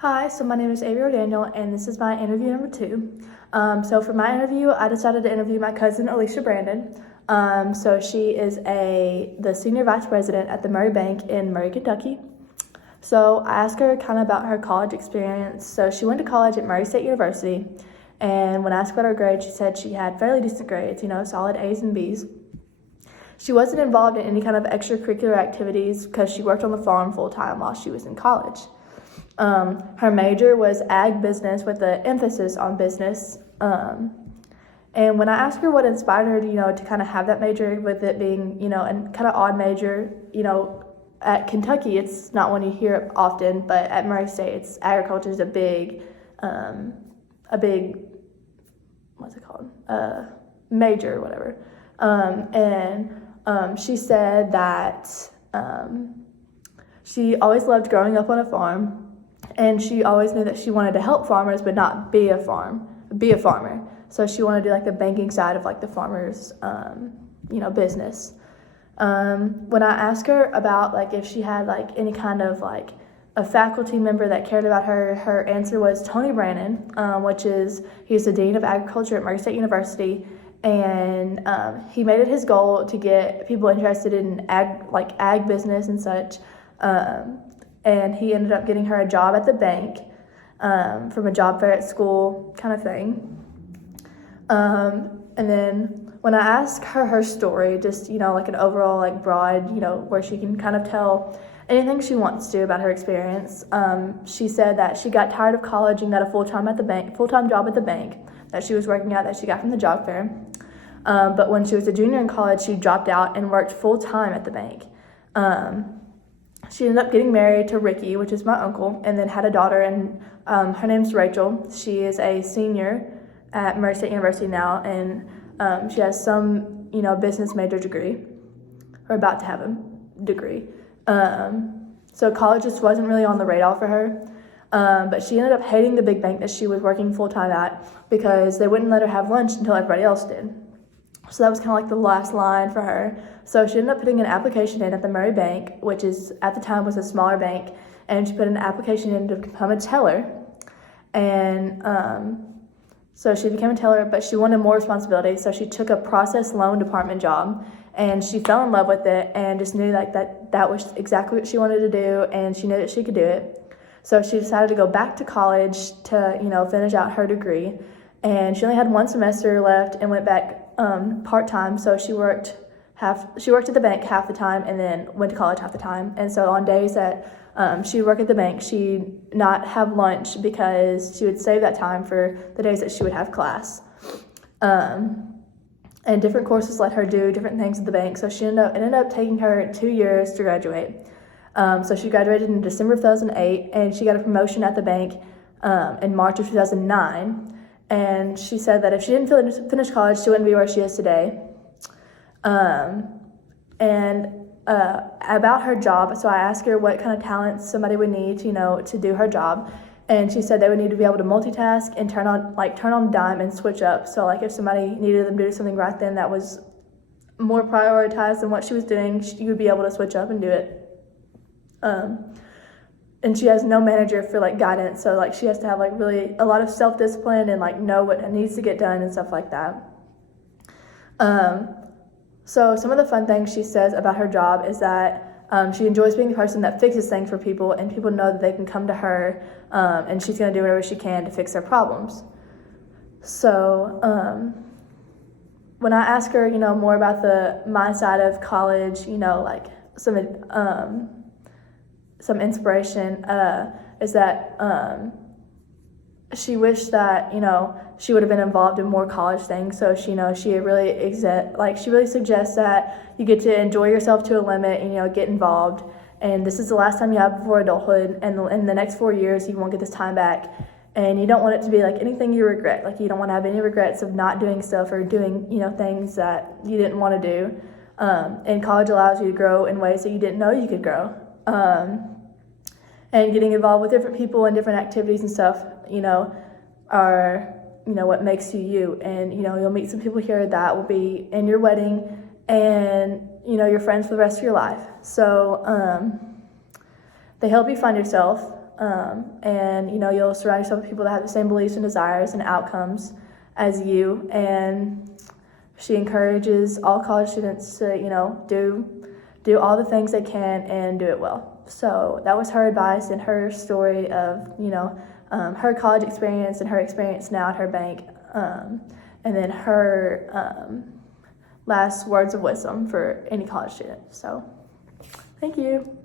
Hi, so my name is Avery Daniel, and this is my interview number 2. So for my interview, I decided to interview my cousin Alicia Brandon. So she is the senior vice president at the Murray Bank in Murray, Kentucky. So I asked her kind of about her college experience. So she went to college at Murray State University, and when I asked about her grades, she said she had fairly decent grades, solid A's and B's. She wasn't involved in any kind of extracurricular activities because she worked on the farm full-time while she was in college. Her major was ag business with an emphasis on business. And when I asked her what inspired her to kind of have that major, with it being, a kind of odd major, at Kentucky, it's not one you hear often, but at Murray State, agriculture is a big, what's it called? Major or whatever. She said that she always loved growing up on a farm. And she always knew that she wanted to help farmers, but not be a farmer. So she wanted to do the banking side of the farmers, business. When I asked her about if she had any kind of a faculty member that cared about her, her answer was Tony Brannon, he's the dean of agriculture at Murray State University, and he made it his goal to get people interested in ag business and such. And he ended up getting her a job at the bank from a job fair at school kind of thing. And then when I asked her story, just, an overall, broad, where she can kind of tell anything she wants to about her experience, she said that she got tired of college and got a full-time job at the bank that she was working at that she got from the job fair. But when she was a junior in college, she dropped out and worked full-time at the bank. She ended up getting married to Ricky, which is my uncle, and then had a daughter, and her name's Rachel. She is a senior at Murray State University now, and she has some, business major degree, or about to have a degree. So college just wasn't really on the radar for her, but she ended up hating the big bank that she was working full-time at because they wouldn't let her have lunch until everybody else did. So that was kind of the last line for her. So she ended up putting an application in at the Murray Bank, which at the time was a smaller bank, and she put an application in to become a teller. And so she became a teller, but she wanted more responsibility, so she took a process loan department job, and she fell in love with it and just knew that was exactly what she wanted to do, and she knew that she could do it. So she decided to go back to college to, finish out her degree, and she only had one semester left and went back part-time, so she worked at the bank half the time and then went to college half the time. And so on days that she would work at the bank, she'd not have lunch because she would save that time for the days that she would have class. And different courses let her do different things at the bank, so it ended up taking her 2 years to graduate. So she graduated in December 2008, and she got a promotion at the bank in March of 2009. And she said that if she didn't finish college, she wouldn't be where she is today. About her job, so I asked her what kind of talents somebody would need, to do her job. And she said they would need to be able to multitask and turn on a dime and switch up. So if somebody needed them to do something right then that was more prioritized than what she was doing, you would be able to switch up and do it. And she has no manager for guidance, so she has to have really a lot of self-discipline and know what needs to get done and stuff like that. So some of the fun things she says about her job is that she enjoys being the person that fixes things for people, and people know that they can come to her, and she's going to do whatever she can to fix their problems. So when I ask her, more about my side of college, some inspiration is that she wished that she would have been involved in more college things. So she really suggests that you get to enjoy yourself to a limit and get involved. And this is the last time you have before adulthood, and in the next 4 years you won't get this time back. And you don't want it to be anything you regret. You don't want to have any regrets of not doing stuff or doing things that you didn't want to do. And college allows you to grow in ways that you didn't know you could grow. And getting involved with different people and different activities and stuff, are, what makes you you. And, you'll meet some people here that will be in your wedding and, your friends for the rest of your life. So they help you find yourself. And, you'll surround yourself with people that have the same beliefs and desires and outcomes as you. And she encourages all college students to, do all the things they can and do it well. So that was her advice and her story of, her college experience and her experience now at her bank. And then her last words of wisdom for any college student. So thank you.